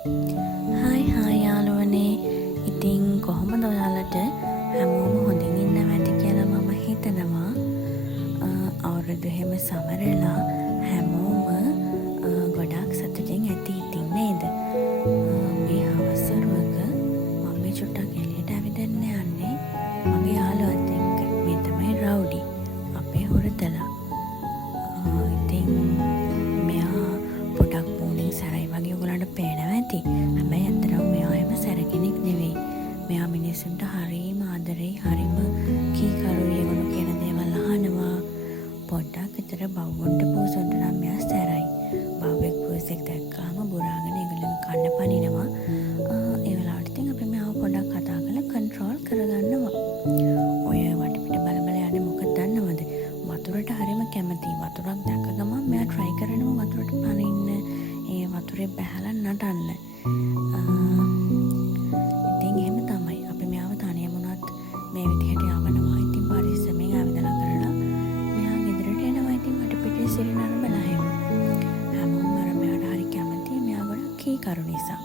Hi hi යාළුවනේ. ඉතින් කොහොමද ඔයාලට හැමෝම හොඳින් ඉන්නවා ඇති කියලා මම හිතනවා. අවුරුදු එහෙම සමරලා හැමෝම ගොඩාක් සතුටින් ඇති ඉතින් නේද? මේ අවසරුවක මම මේ චුට්ටක් එළියට ඇවිදන්න යන්නේ මගේ යාළුවත් එක්ක. මේ තමයි රවුඩි, අපේ හුරතලා. ඉතින් මෙයා පොඩක් මූණින් සැරයි වගේ ඔයගොල්ලන්ට පේනවා ඇති. හැබැයි ඇත්තටම මෙයා එහෙම සැර කෙනෙක් නෙවෙයි. මෙයා මිනිස්සුන්ට හරිම ආදරෙයි, හරිම කීකරුයි. ඒගොල්ලෝ කියන දේවල් අහනවා. පොඩ්ඩක් විතර බව්වන්ට පූසොන්ට නම් මෙයා සැරයි. බව්වෙක් පූසෙක් දැක්කාම බුරාගෙන ඒගොල්ලන් කන්න පනිනවා. ඒ වෙලාවට ඉතින් අපි මෙයාව පොඩ්ඩක් කතා කරලා කන්ට්‍රෝල් කරගන්නවා. ඔය වටපිට බල බල යන්නේ මොකද දන්නවද? වතුරට හරිම කැමතියි. වතුරක් දැක්ක ගමන් මෙයා try කරනවා වතුරට පනින්න. ඒ වතුරේ බැහැලා නටන්න. ඉතින් එහෙම තමයි. අපි මෙයාව තනියම වුණත් මේ විදිහට යවනවා. ඉතින් පරිස්සමෙන් ආවිදලා කරලා මෙයා ගෙදරට එනවා. ඉතින් වටපිටේ සිරිනන බලා හැමෝම අර මෙයාට හරි කැමතියි. මෙයා ගොඩක් කීකරු නිසා.